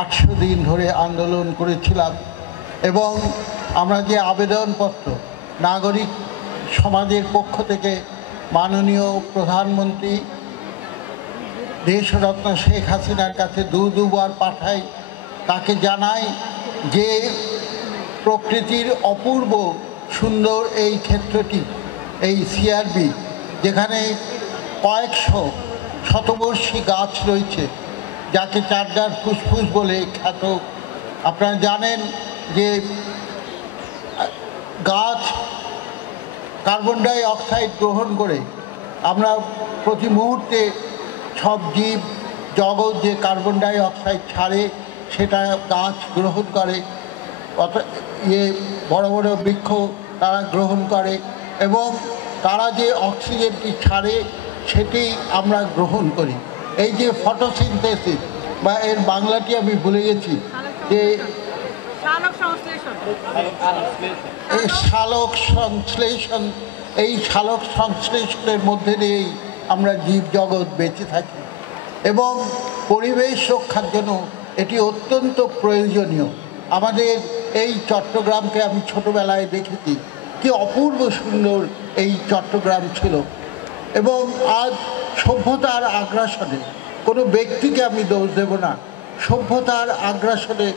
800 দিন ধরে আন্দোলন করেছিলাম এবং আমরা যে আবেদনপত্র নাগরিক সমাজের পক্ষ থেকে মাননীয় প্রধানমন্ত্রী দেশরত্ন শেখ হাসিনার কাছে দুবার পাঠাই, তাকে জানাই যে প্রকৃতির অপূর্ব সুন্দর এই ক্ষেত্রটি, এই সিআরবি, যেখানে কয়েকশো শতবর্ষী গাছ রয়েছে, যাকে চারগার ফুসফুস বলে খ্যাত। আপনারা জানেন যে গাছ কার্বন ডাই অক্সাইড গ্রহণ করে আমরা প্রতি মুহূর্তে সব জীব জগৎ যে কার্বন ডাই অক্সাইড ছাড়ে সেটা গাছ গ্রহণ করে, বড় বড় বৃক্ষ তারা গ্রহণ করে এবং তারা যে অক্সিজেনটি ছাড়ে সেটি আমরা গ্রহণ করি। এই যে ফটোসিনথেসিস বা এর বাংলাটি আমি ভুলে গেছি, যে সালোক সংশ্লেষণ, এই সালোক সংশ্লেষণের মধ্যে দিয়েই আমরা জীব জগৎ বেঁচে থাকি এবং পরিবেশ রক্ষার জন্য এটি অত্যন্ত প্রয়োজনীয়। আমাদের এই চট্টগ্রামকে আমি ছোটোবেলায় দেখেছি, কি অপূর্ব সুন্দর এই চট্টগ্রাম ছিল এবং আজ সভ্যতার আগ্রাসনে, কোনো ব্যক্তিকে আমি দোষ দেব না, সভ্যতার আগ্রাসনে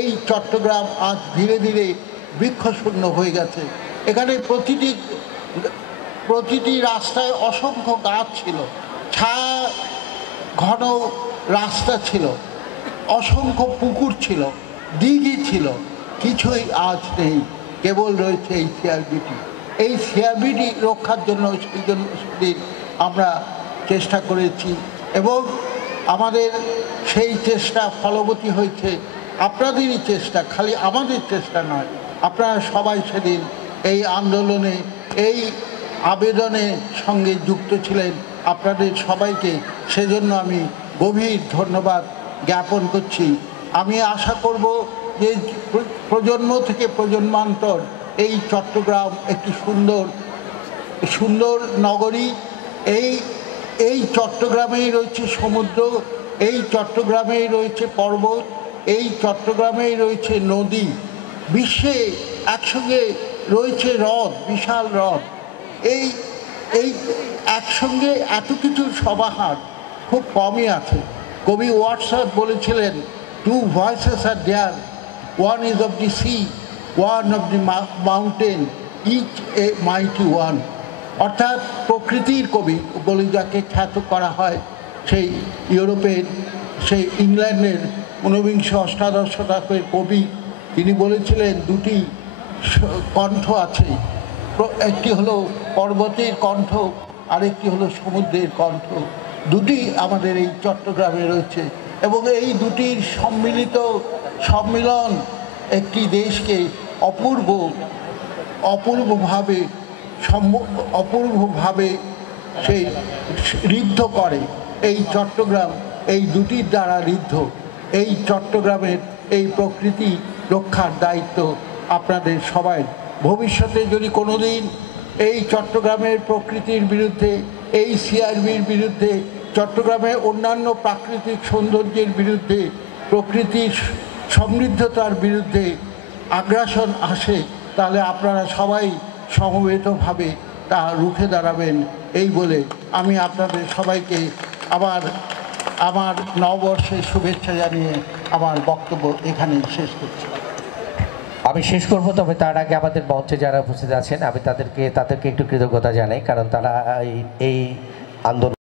এই চট্টগ্রাম আজ ধীরে ধীরে বৃক্ষশূন্য হয়ে গেছে। এখানে প্রতিটি রাস্তায় অসংখ্য গাছ ছিল, ছায়া ঘন রাস্তা ছিল, অসংখ্য পুকুর ছিল, দিঘি ছিল, কিছুই আজ নেই, কেবল রয়েছে এই সিআরবিটি। এই সিআরবিটি রক্ষার জন্য সেদিন আমরা চেষ্টা করেছি এবং আমাদের সেই চেষ্টা ফলবতী হয়েছে। আপনাদেরই চেষ্টা, খালি আমাদের চেষ্টা নয়, আপনারা সবাই সেদিন এই আন্দোলনে, এই আবেদনের সঙ্গে যুক্ত ছিলেন। আপনাদের সবাইকে সেজন্য আমি গভীর ধন্যবাদ জ্ঞাপন করছি। আমি আশা করব যে প্রজন্ম থেকে প্রজন্মান্তর এই চট্টগ্রাম একটি সুন্দর নগরী। এই চট্টগ্রামেই রয়েছে সমুদ্র, এই চট্টগ্রামেই রয়েছে পর্বত, এই চট্টগ্রামেই রয়েছে নদী, বিশ্বে একসঙ্গে রয়েছে হ্রদ, বিশাল হ্রদ। এই একসঙ্গে এত কিছুর সমাহার খুব কমই আছে। কবি ওয়ার্ডসওয়ার্থ বলেছিলেন, two voices are there, one is of the sea, one of the mountain, each a mighty one. অর্থাৎ প্রকৃতির কবি বলে যাকে খ্যাত করা হয়, সেই ইউরোপের, সেই ইংল্যান্ডের ঊনবিংশ অষ্টাদশ শতকের কবি, তিনি বলেছিলেন দুটি কণ্ঠ আছে, একটি হলো পর্বতের কণ্ঠ, আরেকটি হলো সমুদ্রের কণ্ঠ। দুটি আমাদের এই চট্টগ্রামে রয়েছে এবং এই দুটির সম্মিলন একটি দেশকে অপূর্বভাবে সেই ঋদ্ধ করে। এই চট্টগ্রাম এই দুটির দ্বারা ঋদ্ধ। এই চট্টগ্রামের এই প্রকৃতি রক্ষার দায়িত্ব আপনাদের সবাই। ভবিষ্যতে যদি কোনো দিন এই চট্টগ্রামের প্রকৃতির বিরুদ্ধে, এই সিআরবির বিরুদ্ধে, চট্টগ্রামের অন্যান্য প্রাকৃতিক সৌন্দর্যের বিরুদ্ধে, প্রকৃতির সমৃদ্ধতার বিরুদ্ধে আগ্রাসন আসে, তাহলে আপনারা সবাই সমবেতভাবে তা রুখে দাঁড়াবেন। এই বলে আমি আপনাদের সবাইকে আমার নববর্ষের শুভেচ্ছা জানিয়ে আমার বক্তব্য এখানেই শেষ করছি। আমি শেষ করব, তবে তার আগে আমাদের মঞ্চে যারা উপস্থিত আছেন আমি তাদেরকে একটু কৃতজ্ঞতা জানাই, কারণ তারা এই আন্দোলন